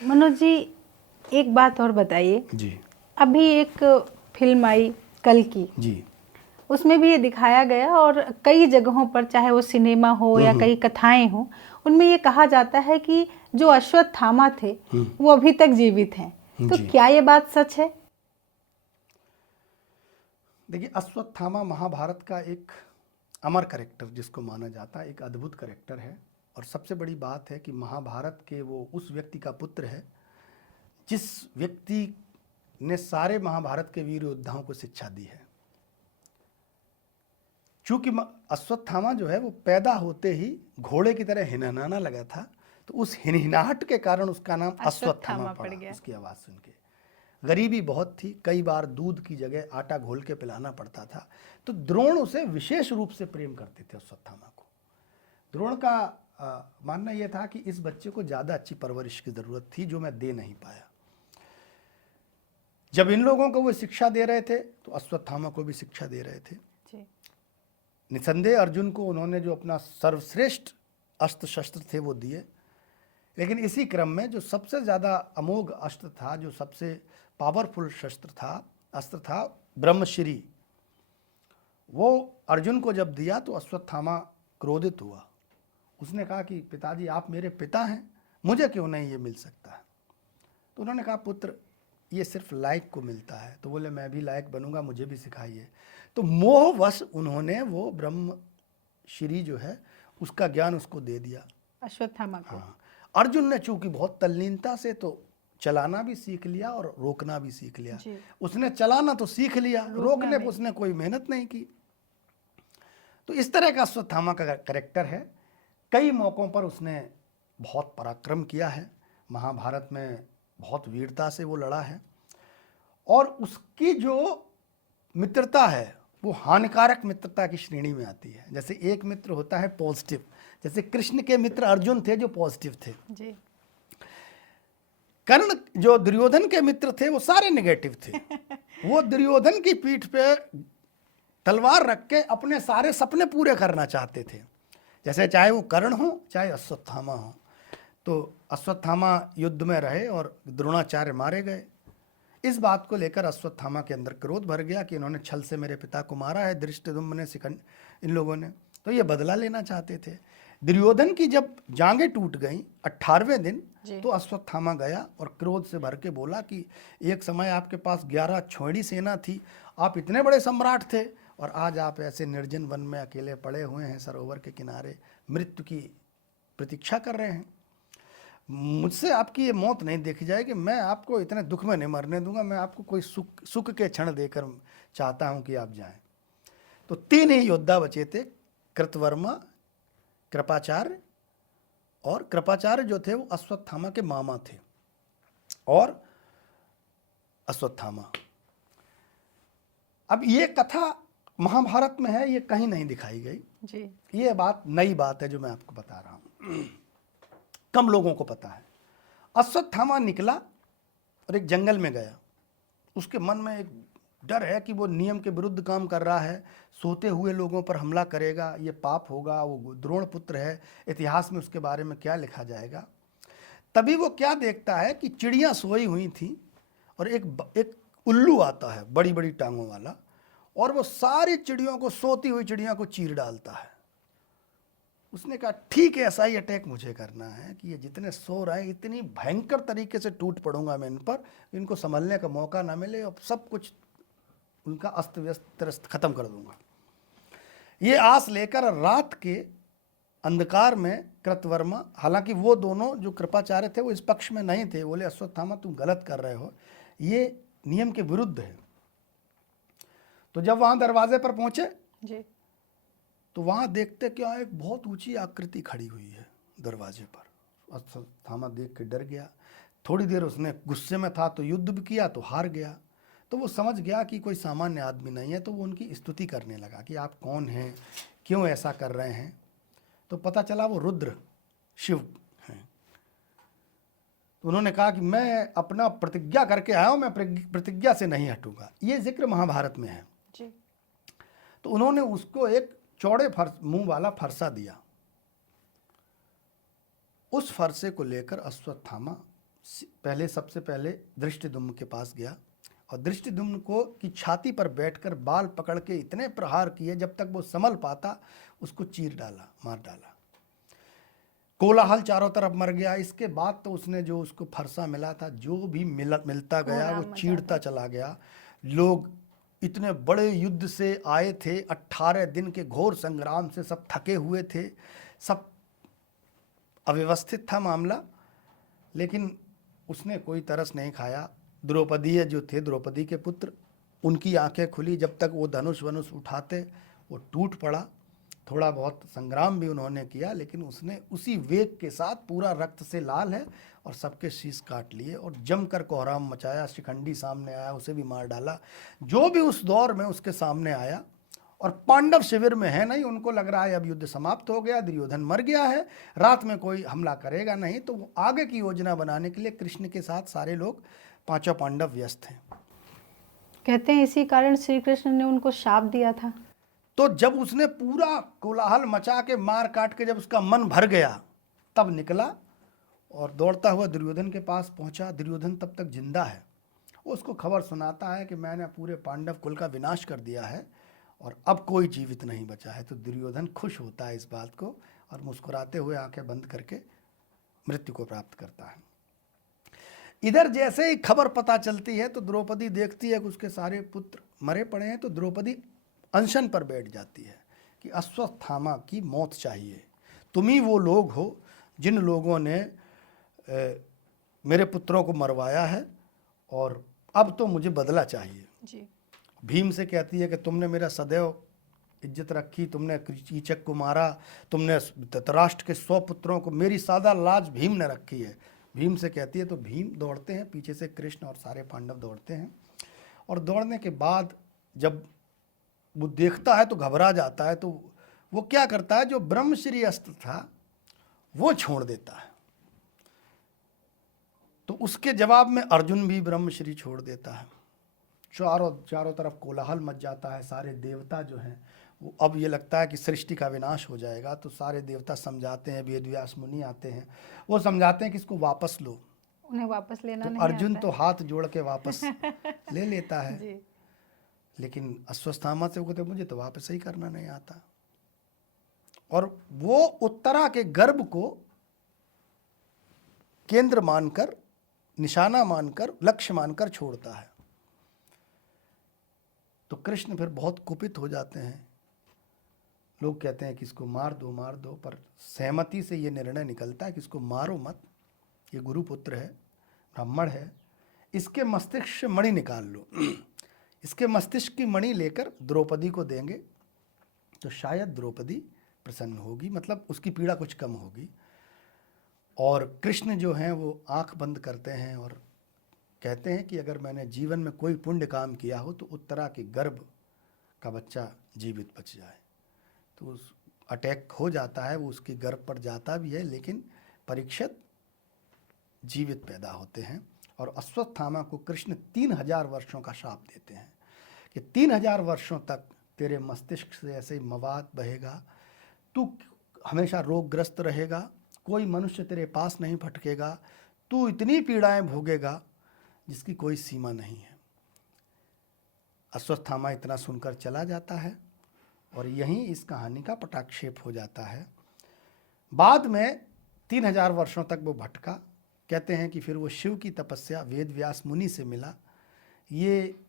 मनोज जी, एक बात और बताइए। जी अभी एक फिल्म आई कल की, जी। उसमें भी ये दिखाया गया और कई जगहों पर, चाहे वो सिनेमा हो या कई कथाएं हो, उनमें ये कहा जाता है कि जो अश्वत्थामा थे वो अभी तक जीवित हैं। तो जी। क्या ये बात सच है? देखिए, अश्वत्थामा महाभारत का एक अमर कैरेक्टर जिसको माना जाता है, एक अद्भुत कैरेक्टर है। और सबसे बड़ी बात है कि महाभारत के वो उस व्यक्ति का पुत्र है जिस व्यक्ति ने सारे महाभारत के वीर योद्धाओं को शिक्षा दी है। चूंकि अश्वत्थामा जो है वो पैदा होते ही घोड़े की तरह हिनहिनाना लगा था, तो उस हिनहिनाहट के कारण उसका नाम अश्वत्थामा पड़ा, उसकी आवाज़ सुन के। गरीबी बहुत थी, कई बार दूध की जगह आटा घोल के पिलाना पड़ता था। तो द्रोण उसे विशेष रूप से प्रेम करते थे, अश्वत्थामा को। द्रोण का मानना यह था कि इस बच्चे को ज़्यादा अच्छी परवरिश की ज़रूरत थी जो मैं दे नहीं पाया। जब इन लोगों को वो शिक्षा दे रहे थे तो अश्वत्थामा को भी शिक्षा दे रहे थे। निसंदेह अर्जुन को उन्होंने जो अपना सर्वश्रेष्ठ अस्त्र शस्त्र थे वो दिए, लेकिन इसी क्रम में जो सबसे ज़्यादा अमोघ अस्त्र था, जो सबसे पावरफुल शस्त्र था, अस्त्र था ब्रह्मश्री, वो अर्जुन को जब दिया तो अश्वत्थामा क्रोधित हुआ। उसने कहा कि पिताजी, आप मेरे पिता हैं, मुझे क्यों नहीं ये मिल सकता है? तो उन्होंने कहा, पुत्र ये सिर्फ लायक को मिलता है। तो बोले, मैं भी लायक बनूंगा, मुझे भी सिखाइए। तो मोहवश उन्होंने वो ब्रह्मश्री जो है उसका ज्ञान उसको दे दिया, अश्वत्थामा को। हाँ। अर्जुन ने चूंकि बहुत तल्लीनता से तो चलाना भी सीख लिया और रोकना भी सीख लिया। उसने चलाना तो सीख लिया, रोकने पर उसने कोई मेहनत नहीं की। तो इस तरह का अश्वत्थामा का कैरेक्टर है। कई मौक़ों पर उसने बहुत पराक्रम किया है, महाभारत में बहुत वीरता से वो लड़ा है। और उसकी जो मित्रता है वो हानिकारक मित्रता की श्रेणी में आती है। जैसे एक मित्र होता है पॉजिटिव, जैसे कृष्ण के मित्र अर्जुन थे जो पॉजिटिव थे जी। कर्ण जो दुर्योधन के मित्र थे वो सारे नेगेटिव थे। वो दुर्योधन की पीठ पे तलवार रख के अपने सारे सपने पूरे करना चाहते थे, जैसे चाहे वो कर्ण हो चाहे अश्वत्थामा हो। तो अश्वत्थामा युद्ध में रहे और द्रोणाचार्य मारे गए। इस बात को लेकर अश्वत्थामा के अंदर क्रोध भर गया कि इन्होंने छल से मेरे पिता को मारा है, धृष्टद्युम्न ने, इन लोगों ने, तो ये बदला लेना चाहते थे। दुर्योधन की जब जांघें टूट गईं 18वें दिन, तो अश्वत्थामा गया और क्रोध से भर के बोला कि एक समय आपके पास 11 छोड़ी सेना थी, आप इतने बड़े सम्राट थे, और आज आप ऐसे निर्जन वन में अकेले पड़े हुए हैं, सरोवर के किनारे मृत्यु की प्रतीक्षा कर रहे हैं। मुझसे आपकी ये मौत नहीं देखी जाएगी, मैं आपको इतने दुख में नहीं मरने दूंगा, मैं आपको कोई सुख के क्षण देकर चाहता हूं कि आप जाएं। तो 3 ही योद्धा बचे थे, कृतवर्मा, कृपाचार्य, और कृपाचार्य जो थे वो अश्वत्थामा के मामा थे, और अश्वत्थामा। अब ये कथा महाभारत में है, ये कहीं नहीं दिखाई गई जी। ये बात नई बात है जो मैं आपको बता रहा हूं, कम लोगों को पता है। अश्वत्थामा निकला और एक जंगल में गया। उसके मन में एक डर है कि वो नियम के विरुद्ध काम कर रहा है, सोते हुए लोगों पर हमला करेगा, ये पाप होगा, वो द्रोण पुत्र है, इतिहास में उसके बारे में क्या लिखा जाएगा। तभी वो क्या देखता है कि चिड़ियाँ सोई हुई थी और एक उल्लू आता है बड़ी बड़ी टांगों वाला, और वो सारी चिड़ियों को, सोती हुई चिड़ियों को चीर डालता है। उसने कहा, ठीक है, ऐसा ही अटैक मुझे करना है कि ये जितने सो रहे हैं इतनी भयंकर तरीके से टूट पड़ूंगा मैं इन पर, इनको संभलने का मौका ना मिले और सब कुछ उनका अस्त व्यस्त खत्म कर दूंगा। ये आस लेकर रात के अंधकार में कृतवर्मा, हालांकि वो दोनों जो कृपाचार्य थे वो इस पक्ष में नहीं थे, बोले अश्वत्थामा तुम गलत कर रहे हो, ये नियम के विरुद्ध है। तो जब वहां दरवाजे पर पहुंचे जी, तो वहां देखते क्या, एक बहुत ऊंची आकृति खड़ी हुई है दरवाजे पर। अश्वत्थामा देख के डर गया। थोड़ी देर उसने गुस्से में था तो युद्ध भी किया तो हार गया। तो वो समझ गया कि कोई सामान्य आदमी नहीं है, तो वो उनकी स्तुति करने लगा कि आप कौन हैं, क्यों ऐसा कर रहे हैं। तो पता चला वो रुद्र शिव हैं। तो उन्होंने कहा कि मैं अपना प्रतिज्ञा करके आया हूं, मैं प्रतिज्ञा से नहीं हटूंगा। ये जिक्र महाभारत में है जी। तो उन्होंने उसको एक चौड़े मुंह वाला फरसा दिया। उस फरसे को लेकर अश्वत्थामा पहले सबसे पहले दृष्टिद्युम्न के पास गया और दृष्टिद्युम्न को की छाती पर बैठकर बाल पकड़ के इतने प्रहार किए जब तक वो संभल पाता उसको चीर डाला, मार डाला। कोलाहल चारों तरफ मर गया। इसके बाद तो उसने जो उसको फरसा मिला था, जो भी मिलता गया वो चीरता चला गया। लोग इतने बड़े युद्ध से आए थे, 18 दिन के घोर संग्राम से सब थके हुए थे, सब अव्यवस्थित था मामला, लेकिन उसने कोई तरस नहीं खाया। द्रौपदी जो थे, द्रौपदी के पुत्र, उनकी आंखें खुली। जब तक वो धनुष वनुष उठाते वो टूट पड़ा। थोड़ा बहुत संग्राम भी उन्होंने किया, लेकिन उसने उसी वेग के साथ, पूरा रक्त से लाल है, और सबके शीश काट लिए और जमकर कोहराम मचाया। शिखंडी सामने आया, उसे भी मार डाला। जो भी उस दौर में उसके सामने आया, और पांडव शिविर में है नहीं, उनको लग रहा है अब युद्ध समाप्त हो गया, दुर्योधन मर गया है, रात में कोई हमला करेगा नहीं, तो वो आगे की योजना बनाने के लिए कृष्ण के साथ सारे लोग, पांचों पांडव व्यस्त हैं। कहते हैं इसी कारण श्री कृष्ण ने उनको शाप दिया था। तो जब उसने पूरा कोलाहल मचा के मार काट के जब उसका मन भर गया, तब निकला और दौड़ता हुआ दुर्योधन के पास पहुंचा। दुर्योधन तब तक जिंदा है। उसको खबर सुनाता है कि मैंने पूरे पांडव कुल का विनाश कर दिया है और अब कोई जीवित नहीं बचा है। तो दुर्योधन खुश होता है इस बात को और मुस्कुराते हुए आंखें बंद करके मृत्यु को प्राप्त करता है। इधर जैसे ही खबर पता चलती है तो द्रौपदी देखती है कि उसके सारे पुत्र मरे पड़े हैं, तो द्रौपदी अनशन पर बैठ जाती है कि अश्वत्थामा की मौत चाहिए। तुम ही वो लोग हो जिन लोगों ने मेरे पुत्रों को मरवाया है और अब तो मुझे बदला चाहिए जी। भीम से कहती है कि तुमने मेरा सदैव इज्जत रखी, तुमने कीचक को मारा, तुमने धृतराष्ट्र के 100 पुत्रों को, मेरी सादा लाज भीम ने रखी है। भीम से कहती है तो भीम दौड़ते हैं, पीछे से कृष्ण और सारे पांडव दौड़ते हैं। और दौड़ने के बाद जब वो देखता है तो घबरा जाता है। तो वो क्या करता है, जो ब्रह्मश्री अस्त्र था वो छोड़ देता है। तो उसके जवाब में अर्जुन भी ब्रह्मश्री छोड़ देता है। चारों तरफ कोलाहल मच जाता है। सारे देवता जो हैं वो, अब ये लगता है कि सृष्टि का विनाश हो जाएगा, तो सारे देवता समझाते हैं, वेद व्यास मुनि आते हैं, वो समझाते हैं कि इसको वापस लो। उन्हें वापस लेना तो नहीं अर्जुन आता तो हाथ जोड़ के वापस ले लेता है। जी। लेकिन अश्वत्थामा से वो कहते मुझे तो वापस ही करना नहीं आता। और वो उत्तरा के गर्भ को केंद्र मानकर, निशाना मानकर, लक्ष्य मानकर छोड़ता है। तो कृष्ण फिर बहुत कुपित हो जाते हैं। लोग कहते हैं कि इसको मार दो, मार दो, पर सहमति से ये निर्णय निकलता है कि इसको मारो मत, ये गुरुपुत्र है, ब्राह्मण है, इसके मस्तिष्क से मणि निकाल लो। इसके मस्तिष्क की मणि लेकर द्रौपदी को देंगे तो शायद द्रौपदी प्रसन्न होगी, मतलब उसकी पीड़ा कुछ कम होगी। और कृष्ण जो हैं वो आंख बंद करते हैं और कहते हैं कि अगर मैंने जीवन में कोई पुण्य काम किया हो तो उत्तरा के गर्भ का बच्चा जीवित बच जाए। तो उस अटैक हो जाता है, वो उसके गर्भ पर जाता भी है, लेकिन परीक्षित जीवित पैदा होते हैं। और अश्वत्थामा को कृष्ण 3000 वर्षों का शाप देते हैं कि 3000 वर्षों तक तेरे मस्तिष्क से ऐसे ही मवाद बहेगा, तू हमेशा रोगग्रस्त रहेगा, कोई मनुष्य तेरे पास नहीं फटकेगा, तू इतनी पीड़ाएं भोगेगा जिसकी कोई सीमा नहीं है। अश्वत्थामा इतना सुनकर चला जाता है और यहीं इस कहानी का पटाक्षेप हो जाता है। बाद में 3000 वर्षों तक वो भटका। कहते हैं कि फिर वो शिव की तपस्या वेद व्यास मुनि से मिला। ये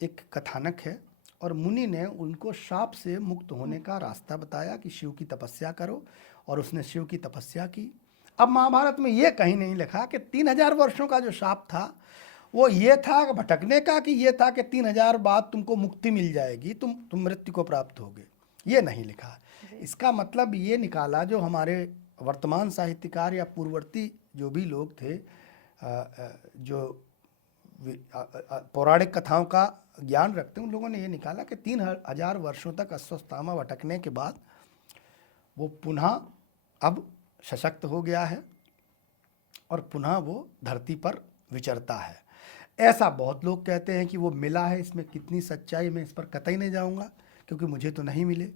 एक कथानक है और मुनि ने उनको शाप से मुक्त होने का रास्ता बताया कि शिव की तपस्या करो, और उसने शिव की तपस्या की। अब महाभारत में ये कहीं नहीं लिखा कि 3000 वर्षों का जो शाप था वो ये था भटकने का, कि ये था कि 3000 बाद तुमको मुक्ति मिल जाएगी, तुम मृत्यु को प्राप्त होगे, ये नहीं लिखा। इसका मतलब ये निकाला, जो हमारे वर्तमान साहित्यकार या पूर्ववर्ती जो भी लोग थे, जो पौराणिक कथाओं का ज्ञान रखते हैं, उन लोगों ने ये निकाला कि 3000 वर्षों तक अश्वत्थामा भटकने के बाद वो पुनः अब सशक्त हो गया है और पुनः वो धरती पर विचरता है। ऐसा बहुत लोग कहते हैं कि वो मिला है। इसमें कितनी सच्चाई, मैं इस पर कतई नहीं जाऊंगा क्योंकि मुझे तो नहीं मिले,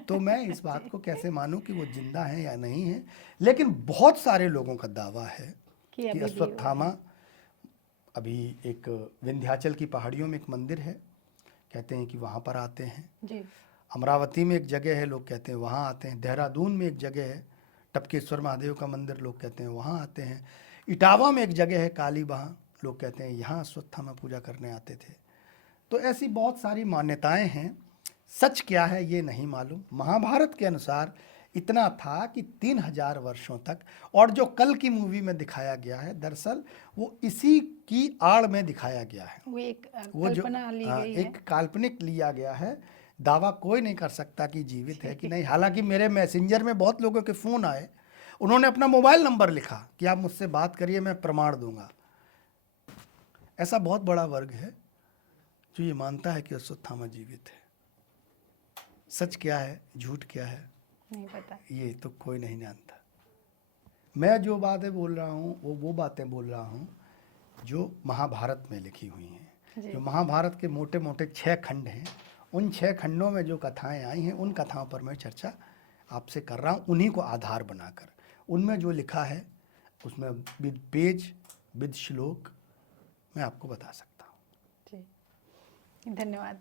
तो मैं इस बात को कैसे मानूं कि वो जिंदा हैं या नहीं हैं। लेकिन बहुत सारे लोगों का दावा है कि अभी भी अश्वत्थामा, अभी एक विंध्याचल की पहाड़ियों में एक मंदिर है, कहते हैं कि वहाँ पर आते हैं। जी। अमरावती में एक जगह है, लोग कहते हैं वहाँ आते हैं। देहरादून में एक जगह है टपकेश्वर महादेव का मंदिर, लोग कहते हैं वहाँ आते हैं। इटावा में एक जगह है काली, वहाँ लोग कहते हैं यहाँ अश्वत्थामा पूजा करने आते थे। तो ऐसी बहुत सारी मान्यताएं हैं। सच क्या है ये नहीं मालूम। महाभारत के अनुसार इतना था कि 3000 वर्षों तक, और जो कल की मूवी में दिखाया गया है दरअसल वो इसी की आड़ में दिखाया गया है। वो एक वो जो कल्पना ली गई है। एक काल्पनिक लिया गया है। दावा कोई नहीं कर सकता कि जीवित है कि नहीं। हालांकि मेरे मैसेंजर में बहुत लोगों के फ़ोन आए, उन्होंने अपना मोबाइल नंबर लिखा कि आप मुझसे बात करिए, मैं प्रमाण दूंगा। ऐसा बहुत बड़ा वर्ग है जो ये मानता है कि अश्वत्थामा जीवित है। सच क्या है, झूठ क्या है, नहीं पता। ये तो कोई नहीं जानता। मैं जो बातें बोल रहा हूँ वो बातें बोल रहा हूँ जो महाभारत में लिखी हुई हैं। जो महाभारत के मोटे मोटे 6 खंड हैं, उन 6 खंडों में जो कथाएं आई हैं, उन कथाओं पर मैं चर्चा आपसे कर रहा हूँ, उन्हीं को आधार बनाकर। उनमें जो लिखा है उसमें विद पेज विद श्लोक मैं आपको बता सकता हूँ। जी, धन्यवाद।